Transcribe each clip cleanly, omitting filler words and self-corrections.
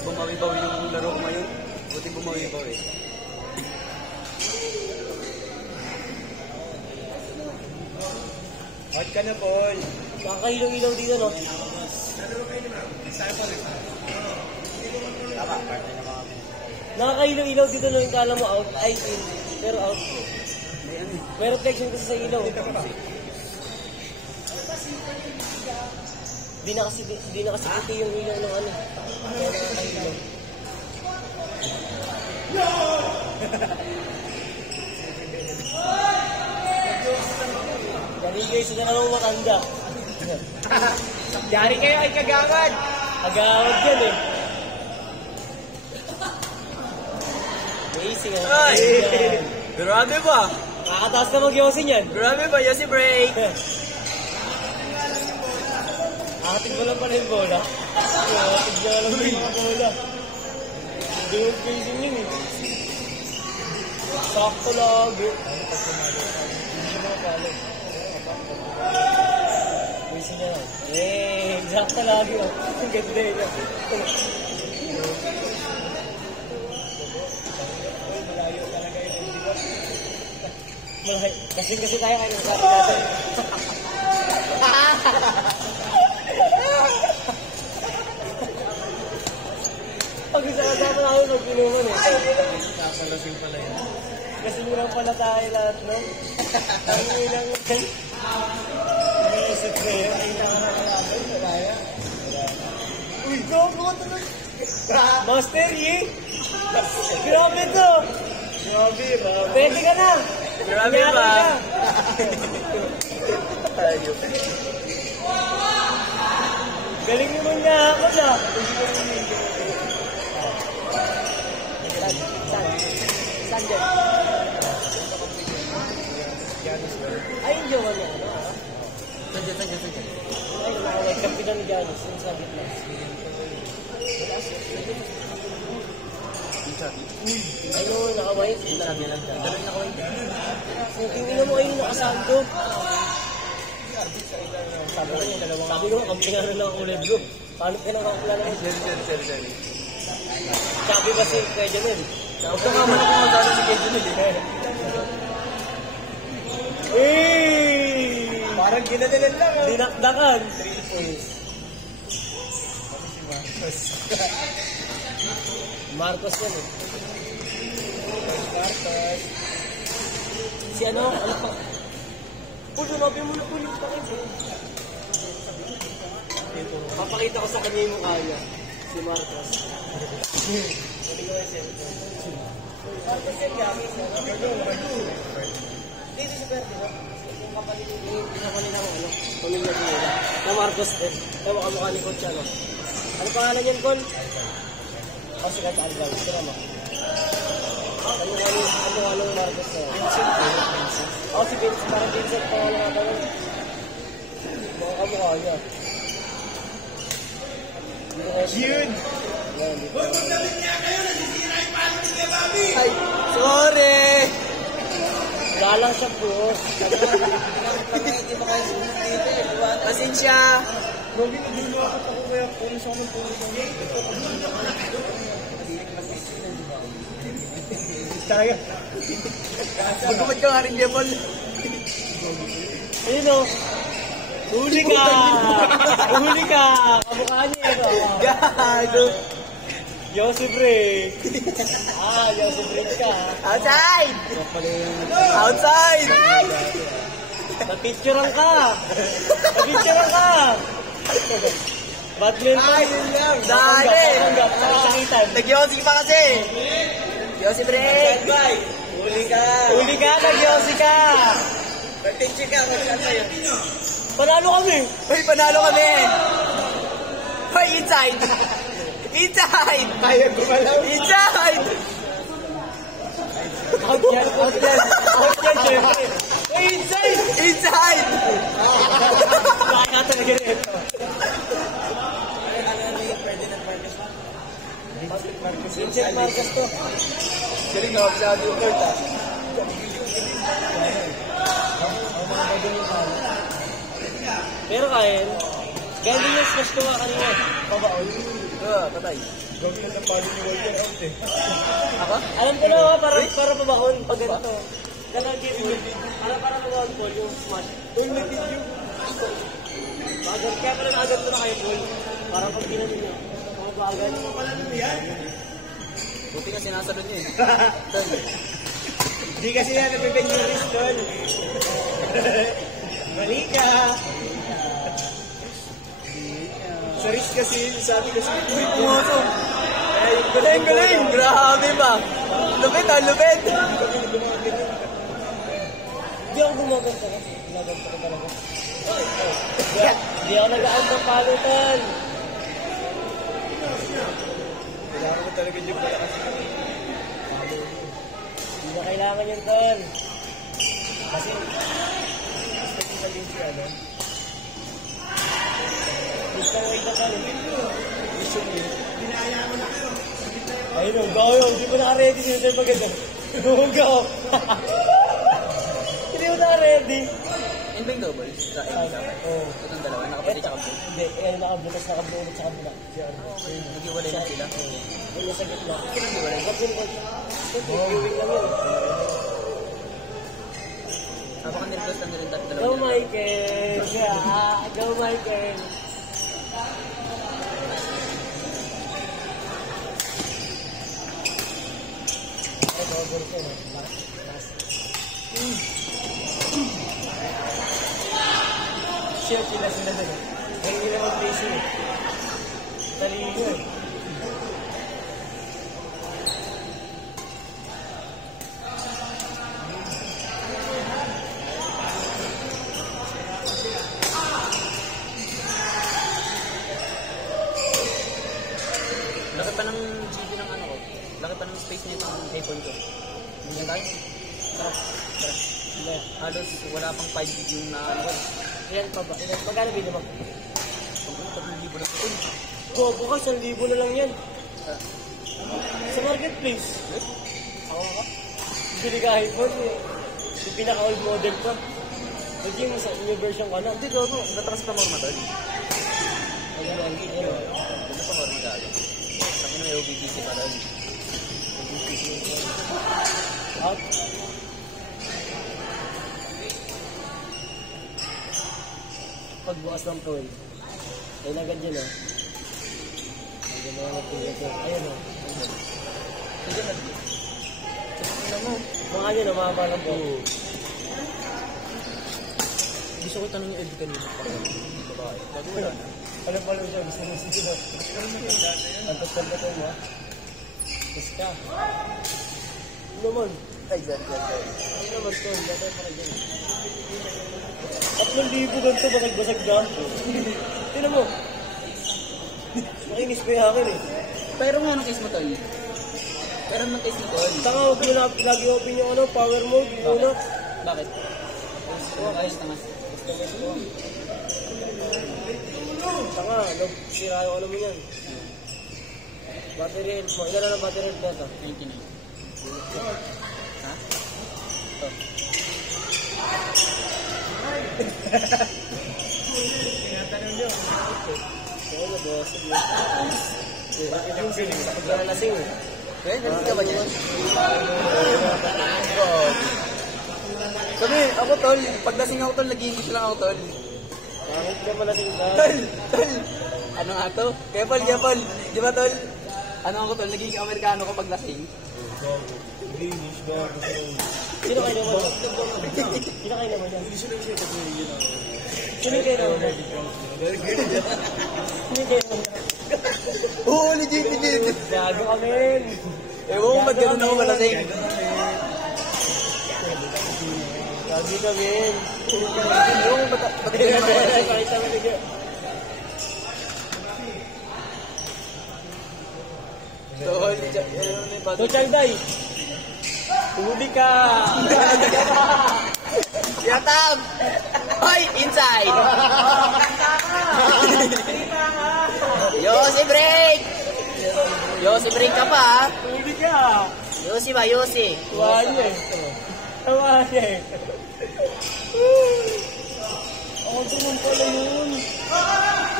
bumawi-bawi yung laro ko ngayon. Buti bumawi-bawi. Hot ka na, Paul. Nakakailaw-ilaw dito, no? Tama, partner na mga Nakakailaw-ilaw dito, no? Yung kala mo out, ay in. Pero out. May reflection kasi sa ilaw. Di na kasi puti yung ilaw ng ano. Kaya nakakailaw. Galing kayo sa dalawang matanda. Yari kayo ay kagawad. Agawad yan eh. Amazing ang Ay! yan. Grabe ba? Nakakataas na mag-yosin yan. Grabe ba? Yossi break! Nakatig mo lang pala yung bola. Nakatig mo lang yung bola. Hindi mo facing yun eh. Sakto lagi. Hindi mo pala. Facing niya lang. Sakto lagi oh. Ang ganda yun. Malayo talaga yun. Malayo. Kasi tayo kayo sabi natin. Pag isa-kasama namin mag-inuman eh. Nakalasing pala yun. Kasi murang pala tayo lahat, no? Ang ilang iisip na yun. Ay, nakakalaban. Wala yan. Uy, gago ka tuloy. Master, eh! Grabe to! Grabe, ba? Pwede ka na! Grabe Nangyari ba? ka. Ayun. Galing naman niya ako na. Saan dyan? Ay, yung jowa niya, ano ah? Sadya. Ay, nakawag kapitan ni Giannis, yung sa gitna. Ay, no, nakaway. Dalawa na kaway. Tingnan mo ayun, nakasanto. Sabi ko, kami nga rin lang kulay blue. Paano pinakakula naman? Sorry. Sabi ba si Kuya Jamil? Huwag ka nga muna kung magkano si Kedjo nila eh. Hey! Parang ginadalan lang, oh. Dinakdakan. Marcos yan eh. Si ano pa? Pulo, nabi mo na pulo pa rin. Papakita ko sa kanya yung mukha niya. Si Marcos. Marcos yan, gamit. Dito si Bertie, no? Yung kapalin ako, ano? Pamilya ko nila. Na Marcos din. Kaya makamukha ni Coach, ano? Ano pangalan yan, Col? O, si Coach Algal. Ito naman. Ano Marcos na? Vincent. O, si Vincent. Parang Vincent pa nga naman. Mga kamukha niya. Yun! Ay, sorry! Wala lang siya po. Pasensya! Grabe, nagulakot ako kaya pulis ako. Talaga. Magkumad ka nga rin, Jebol. Ayun o. Huli ka! Huli ka! Kamukha niya ito. Gago! Yosef Rick. Yosef Rick ka. Outside! Outside! Napicturean ka. Badminton. Ay, yun lang. Dali! Nakasakitan. Nag-Yossi pa kasi! Yossi break! Huli ka! Huli ka, nag-Yossi ka. Mag-picture ka, mag-ano yun. Panalo kami. Uy, panalo kami! Uy, inside! Inside! Kaya gumalaw. Inside! Out yan, syempre. Uy, inside! Inside! Baka talaga rin. Vincent Marcos to. Galing na, sabi yung court, ah. Pero kain, Ganyan yung smash ko nga kanina. Pabaon. Patay. Gawin na palo ni Walter out eh. Ako? Alam ko na para pabaon pag ganito. Nakagit mo. Para pabaon po yung smash. Tol, nag-video. Kaya pala nakagad ko na kayo, Paul. Para pag ginanin nyo. Mga bagay. Buti nga sinasabi niya eh. Hindi kasi yan napipenyoris, Tol. Mali ka. Sa risk kasi, sabi kasi. Pumasok. Galing! Grabe ba? Lupit lupit! Hindi ako gumaganta ka. Ginaganta ko talaga. Hindi ako nag-aan ng palutan. Kailangan mo talaga dyan pala kasi. Hindi na kailangan yung tol. Kasi, gusto ko sa link siya, no? Gusto ko ito ka rin. Ayun o, gawin. Hindi mo naka-ready dito sa pagkanda. Huwag ako. Hindi mo naka-ready. Yun ba yung double? Sa Oo. itong dalawa, nakapati tsaka po. Hindi, nakabutas, nakabutas sa kabila. Nag-iwalay na sila. Ayun sa gitna. Pag-viewing lang yun. Napaka-nervous lang nila yung dalawa. Go Michael! Go Michael! Share sila doon. Hindi na mag-facing. Taligo eh. Laki pa ng GB ng ano ko. Laki pa ng space nito ng iPhone ko. Hindi tayo. Tara. Halos wala pang 5 GB yung na ano ko. Ilan pa ba? Magkano bilhin mo? Pag 3,000 na ito. Gogo ka, 1,000 na lang yan. Sa marketplace. Ako ka? Bili ka iPhone eh. Yung pinaka-old model pa. Pwede yung sa new version ka na. Hindi, Gogo. Natakas pa morma doon. Ano yan? Ano pa morma dahil? Sabi na may OBTC pa doon. Out. Pagbukas ng toy. Ayun agad yun o. Ayun na yung tulad yun. Ayun o. Sige na. Ano mo? Mga yun o, mga balang po. Gusto ko tanong yung Ed kanina. Babae. Bago wala na. Alam pala siya, gusto mo siya. Ang tasal na tayo ha. Tapos ka. Ano naman? Ay, dyan. Ano naman to? Dati para dyan. 3,000 ganito, basag-basag na. Tinan mo. Makinis ko yung akin eh. Pero nga anong case mo, Tol? Pero anong case mo, Tol? Taka, huwag mo na lagi open yung ano, power mode. Muna. Bakit? Ayos naman. Taka, sira yung ano mo yan. Battery health mo. Ilan na ng battery health data? 99. Ha? Ito. Tinatanong niyo. Oo, nabosog yun. Bakit yung feeling sa paglalasing eh? Eh, nandito ka ba dyan? Sabi, ako, Tol. Pag lasing ako, Tol, nag-iingit lang ako, Tol. Bakit ka malasing ka? Tol! Ano nga to? Kepal. Di ba, Tol? Ano ako, Tol? Naging Amerikano ko pag lasing. Greenish, dog. Sino kayo naman? Sino kayo naman yan? Sino kayo naman? Sino kayo naman? Oo, legit. Bago kami. Ewan ko ba't ganun ako malasing. Bago kami. Ewan ko ba't ganun ako malasing. Pakita mo nyo. Tol, So, Changday. Huli ka. Yatam! Hoy, inside! Yossi break! Yossi break ka pa, ha? Huli ka. Yossi ba, Yossi? Tawa niya eh. Tawa niya eh. Ako naman pala yun.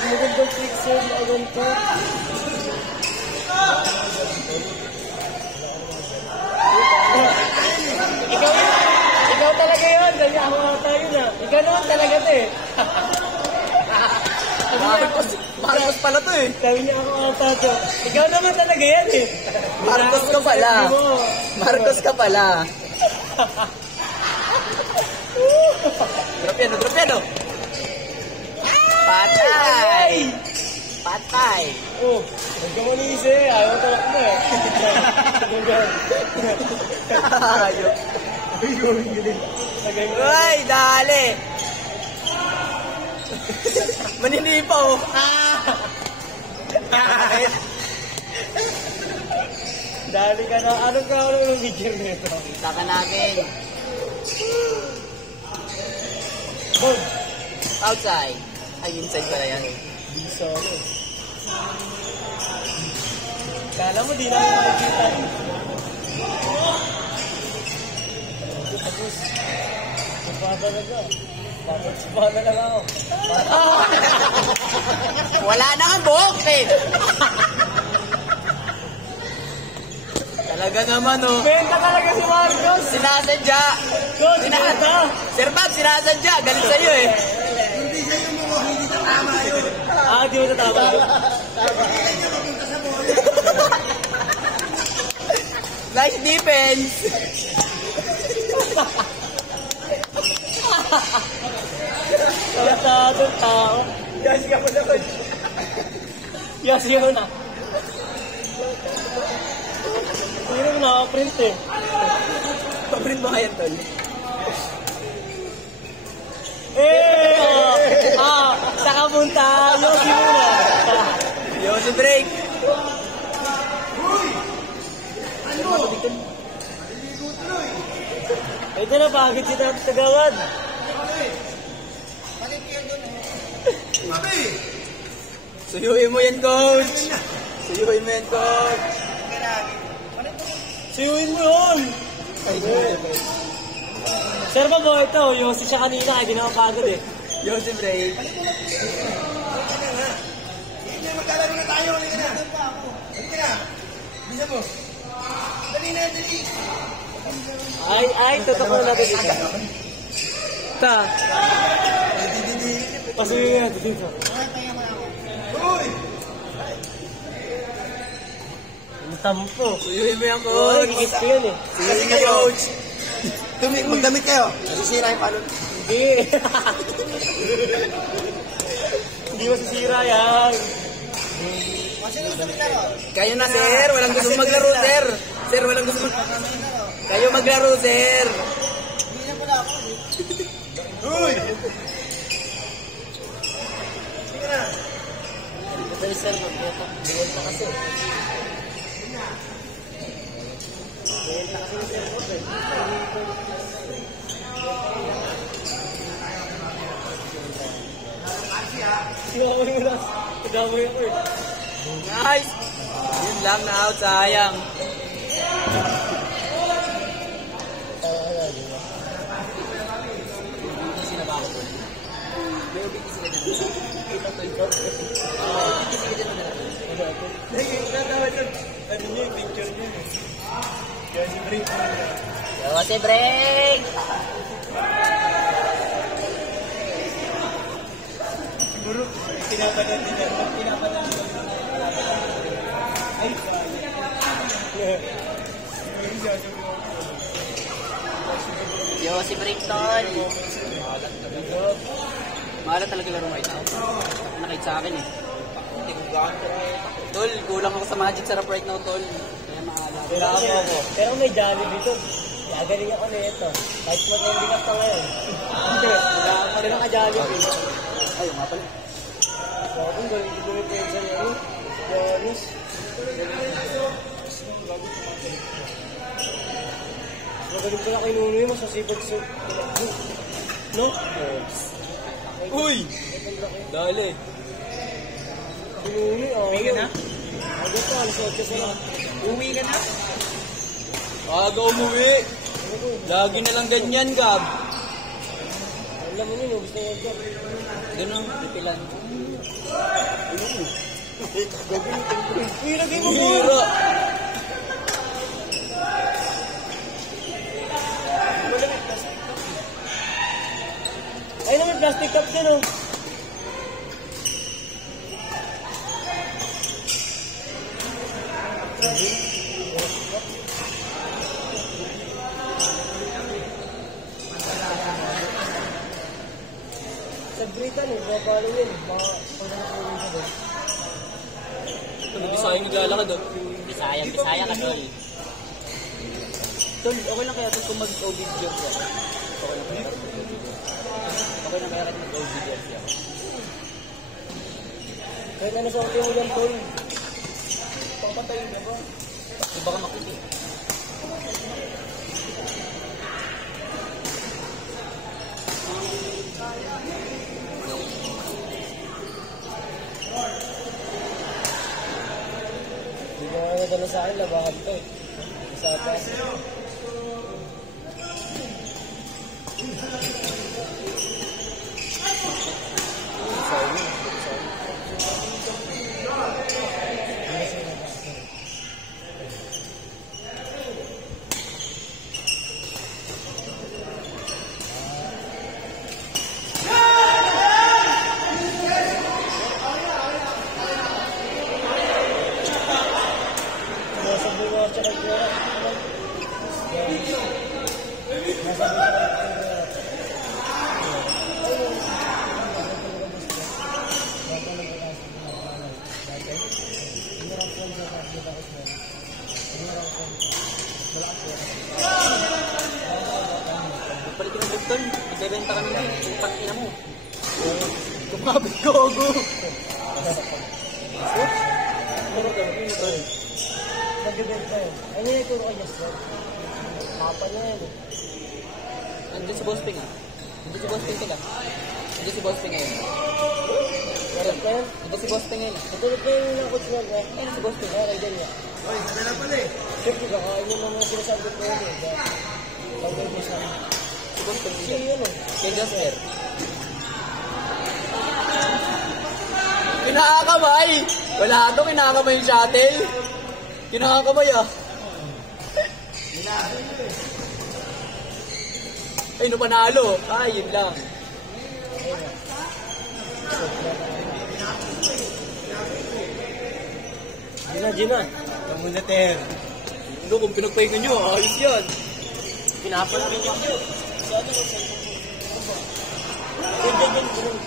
magandang picture na ganito. Ikaw talaga yun. Dahil ako tayo na. Ikaw naman talaga to eh. Marcos pala to eh. Sabi niya ako ata to. Ikaw naman talaga yan eh. Marcos ka pala. Marcos ka pala. Drop yan, drop yan oh. Patay! Patay! Oh, huwag ka manis eh. Ayaw talak mo eh. Ayok. Uy, dali! Maninipaw! Dali ka na. Anong kaano ng video nito? Kita ka natin. Bob! Outside. Ay, inside pala yan. Bisa ano. Kala mo di namin makikita. Tapos, magpapalaga. Papagsipahan lang ako. Wala na kang buhok eh! Talaga naman oh. Benta talaga si Marcos! Sinasadya! Coach, benta! Sir Bob, sinasadya! Galit sa'yo eh! Di mo natama. Nice defense! Kalatadong tao. Yes, ka mo na, coach. Yes, yun na. Hindi mo nakaprint eh. Paprint mo kayo, Tol. Saka punta. Yosi muna. Yosi break! Ito na, pagod si Tato Tagawad. Suyuin mo yan, coach! Suyuin mo yan, coach! Suyuin mo yun. Sir ba mo ito? Yosi siya kanina kaya di na mapagod eh. Yosi break! Magkalaro na tayo. Halika na. Halika na. Bisa mo. Dali na, dali. Ay, tutok na natin dito. Ta. Pasuyin natin dito. Uy! Ang tampo. Suyuin mo yan, Oh, coach! higit ko yan eh. Suyuin mo, coach! Magdamit kayo. Nasisira yung palon. Hindi. Hindi masisira yan. Kayo na, sir! Walang gusto maglaro, sir! Sir, walang gusto Kayo maglaro, sir! Uy! Ito yung sir, mag-buwan pa kasi. Damay ako eh. Nice! Yun lang na out, sayang. Yosi break! Siguro, pinapanan nila. Ay! Yosi break, tol! Mahala talaga laro mo ito. Nakita sa akin eh. Hindi ko gawin. Tol, kulang ako sa magic sarap right now, tol. Kaya mahala. Kailangan mo ako. Pero may Jollibee to. Gagaling ako na ito. Kahit mag-ending up ka ngayon. Pero ka Jollibee. Ayun nga pala. So, kung galing ko may pensa niya yun. Jonis. Magaling pala kay Nunoy mo sa sipag sa... No? Uy! Dali. Si Nunoy, oh. Uwi ka na? Agad pa, alas 8 kasi na. Uwi ka na? Aga umuwi. Lagi na lang ganyan, Gab. Alam mo yun, gusto nyo dyan. Ganun, pipilan. Ilagay mo mura. Ay naman, plastic cup din oh. Sa Britan eh, babalo yun. Mga pagkakawin sa doon. Bisaya naglalakad doon. Bisaya ka tol. Tol, okay lang kaya tol kung mag-OBD siya. Okay lang kaya mag-OBD siya. Kahit ano sa akin mo yan, Tol. Papatayin na ba? Di ba ka makikita? Hindi ko nga nadala sa akin, labahan to eh. Isa pa. Nasa buwa tsaka kuwa. Nasa buwa. Balik ng Bugton. Magbebenta ka naman. Upat ina mo. Kumabit ko, Ogo. Nagbibenta yun. Ano yung ituro kay Justin? Mapa niya yan eh. Nandiyan si Boss Ping ah. Nandiyan si Boss Ping ka. Nandiyan si Boss Ping ngayon. Meron ka yan? Nandiyan si Boss Ping ngayon. Natulog na yung mga coach niya. Ayun si Boss Ping. Kaya dyan niya. Oy, sabi na pala eh. Siyempre, kakain yung mga sinasabi ko yun eh. Tawag mo sa Si Boss Ping. siya yun eh. Kay Jasper. Kinakakamay! Wala ito, kinakakamay yung shuttle. Kinakakamay ah. Ay, no panalo. Ay, yun lang. Gina. Kamu na, Ter. Ano, kung pinagpahinga nyo, ayos yan. Pinapalaki niya yun.